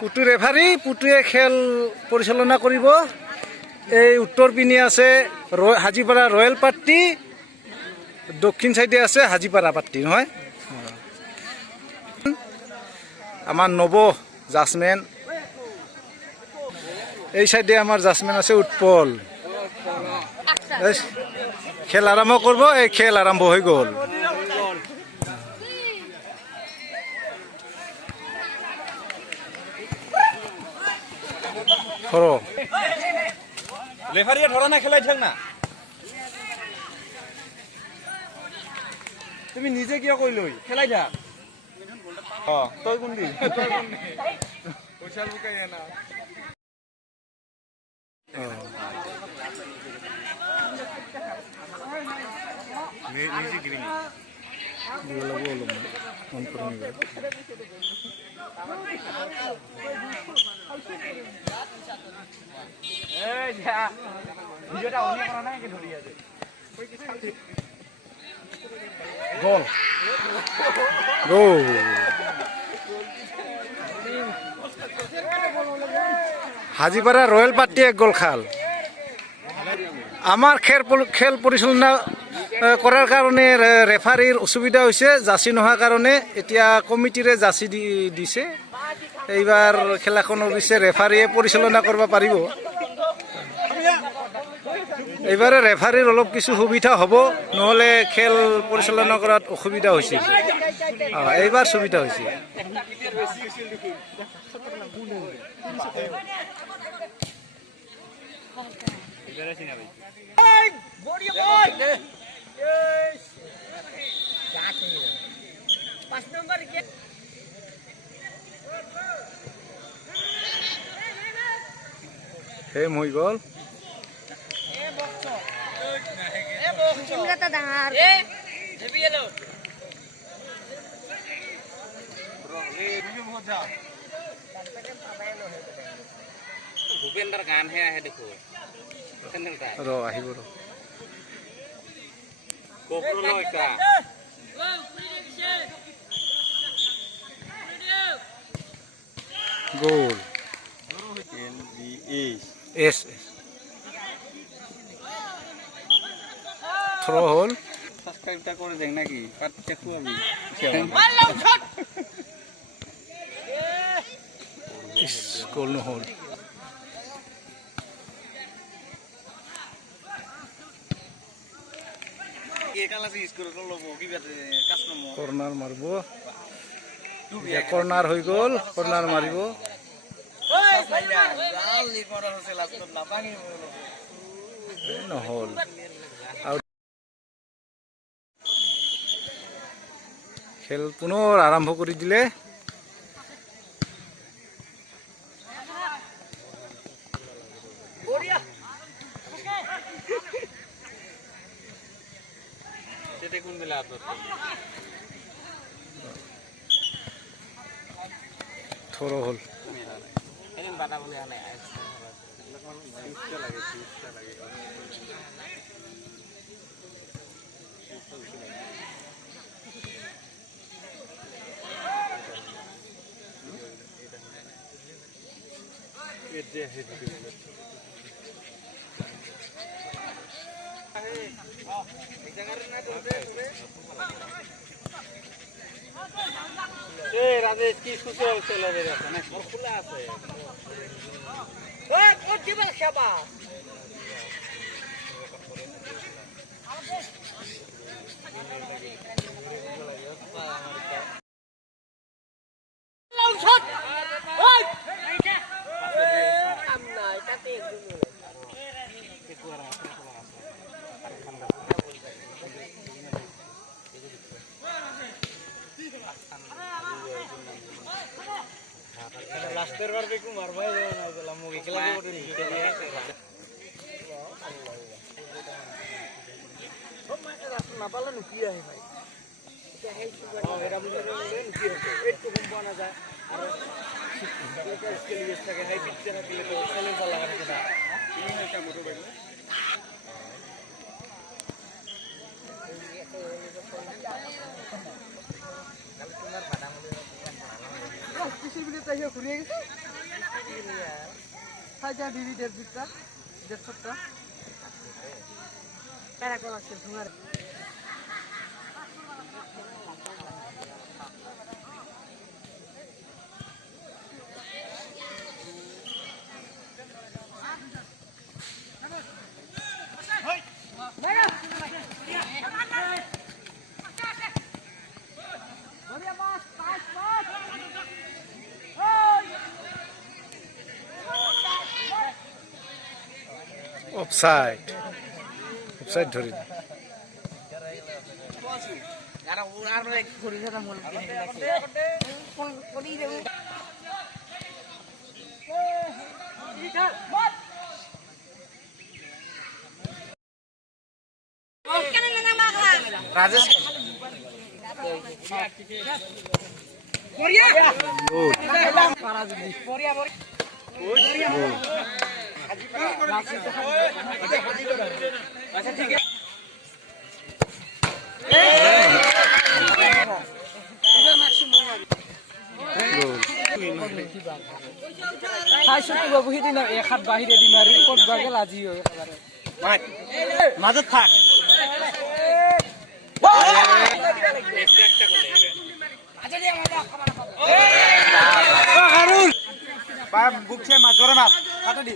Putu referee পুটুৱে খেল পৰিচালনা কৰিব। এই উত্তৰ পিনে আছে হাজিপাৰা ৰয়েল পাৰ্টি, দক্ষিণ চাইডে আছে হাজিপাৰা পাৰ্টি নহয়। আমাৰ নৱ জাজমেন, এই চাইডে আমাৰ জাজমেন আছে উৎপল। খেল আৰম্ভ কৰিব। এই খেল আৰম্ভ হৈ গ'ল। রেফারিয়ে ধরা না খেলাই থাক না। তুমি নিজে কিয় কই লই খেলাই থাক। তই কোন দি পয়সা লুকাই না। মিউজিক গ্রিন বলো বলো মন করে নিবে। এই যা ভিডিওটা অন করা না কি ধরি আছে। গোল গোল। হাজিপাড়া রয়্যাল পার্টি এক গোল খাল। আমার খেল পরিচালনা করার কারণে রেফারির অসুবিধা হয়েছে, জার্সি নোহোৱাৰ কাৰণে এতিয়া কমিটিৰে জাৰ্সি দিছে। এইবাৰ খেলাখন অৱশ্যে ৰেফাৰীয়ে পৰিচালনা কৰিব পাৰিব। এইবাৰে ৰেফাৰীৰ অলপ কিছু সুবিধা হ'ব, নহ'লে খেল পৰিচালনা কৰাত অসুবিধা হৈছিল। এইবাৰ সুবিধা হৈছে। হেম হৈ গ'ল। ভূপেন্দ্ৰ গানহে আহে দেখো আহিব গোল। এস থ্ৰো হল। সাবস্ক্ৰাইবটা কৰে দেন নাকি কাটতে খুয়াবি গোল নহ'ল। কৰ্নাৰ মাৰিব। কৰ্নাৰ হৈ গ'ল। কৰ্নাৰ মাৰিব। নহ'ল। খেল পুনৰ আৰম্ভ কৰি দিলে। থ্রো হল। রাজেশ কি সুযোগ চলে খোলা আছে। লাস্টের বার দেখু মারবাই যাবে না গেলাম মুখে খেলা করে নিতে দিয়ে না পালা নুকি আহে ভাই এটা হেল্প করে এরা বুঝে নুকি হচ্ছে একটু কম বানা যায় আর এটা इसके लिए इसका हाई पिच से रखले तो चले वाला लगा ना ये है क्या मोटो बैठ कल तुम्हार भाड़ा मुझे ঘুরিয়ে গেছে সাইজা দিদি 150টা কারা কোন আছে তোমার অফসাইড অফসাইড ধরে রাজেশ মাজত থাক বুকছে মাছ ধরে মাছ কাটা দি